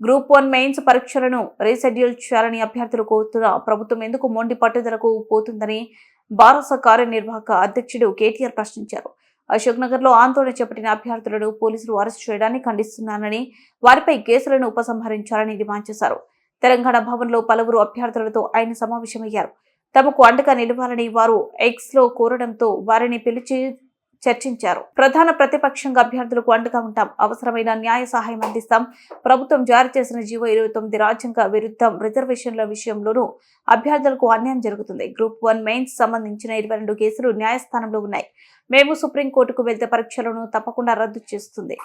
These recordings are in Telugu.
గ్రూప్ వన్ మెయిన్స్ పరీక్షలను రీషెడ్యూల్ చేయాలని అభ్యర్థులు కోరుతున్న. ప్రభుత్వం ఎందుకు మొండి పట్టుదలకు పోతుందని భారత కార్యనిర్వాహక అధ్యక్షుడు కేటీఆర్ ప్రశ్నించారు. అశోక్ నగర్లో ఆందోళన చేపట్టిన అభ్యర్థులను పోలీసులు అరెస్ట్ చేయడాన్ని ఖండిస్తున్నానని వారిపై కేసులను ఉపసంహరించాలని డిమాండ్ చేశారు. తెలంగాణ భవన్లో పలువురు అభ్యర్థులతో ఆయన సమావేశమయ్యారు. తమకు అండగా నిలవాలని వారు ఎక్స్లో కోరడంతో వారిని పిలిచి చర్చించారు. ప్రధాన ప్రతిపక్షంగా అభ్యర్థులకు అండగా ఉంటాం. అవసరమైన న్యాయ సహాయం అందిస్తాం. ప్రభుత్వం జారీ చేసిన జీవో ఇరవై తొమ్మిది రాజ్యాంగ విరుద్ధం రిజర్వేషన్ల విషయంలోనూ అభ్యర్థులకు అన్యాయం జరుగుతుంది. గ్రూప్ వన్ మెయిన్స్ సంబంధించిన ఇరవై రెండు కేసులు న్యాయస్థానంలో ఉన్నాయి. మేము సుప్రీంకోర్టుకు వెళ్తే పరీక్షలను తప్పకుండా రద్దు చేస్తుంది.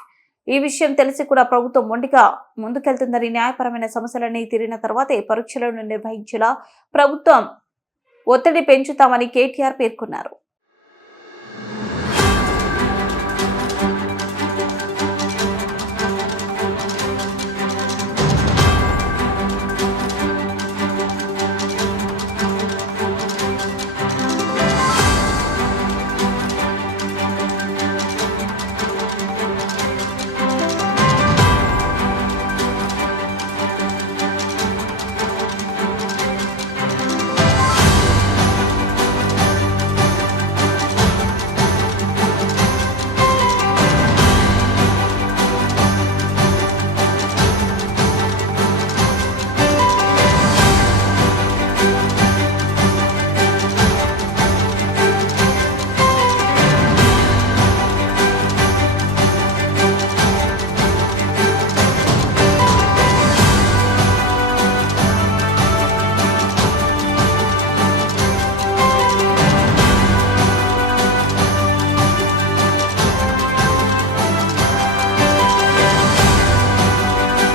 ఈ విషయం తెలిసి కూడా ప్రభుత్వం మొండిగా ముందుకెళ్తుందని న్యాయపరమైన సమస్యలన్నీ తీరిన తర్వాతే పరీక్షలను నిర్వహించేలా ప్రభుత్వం ఒత్తిడి పెంచుతామని కేటీఆర్ పేర్కొన్నారు.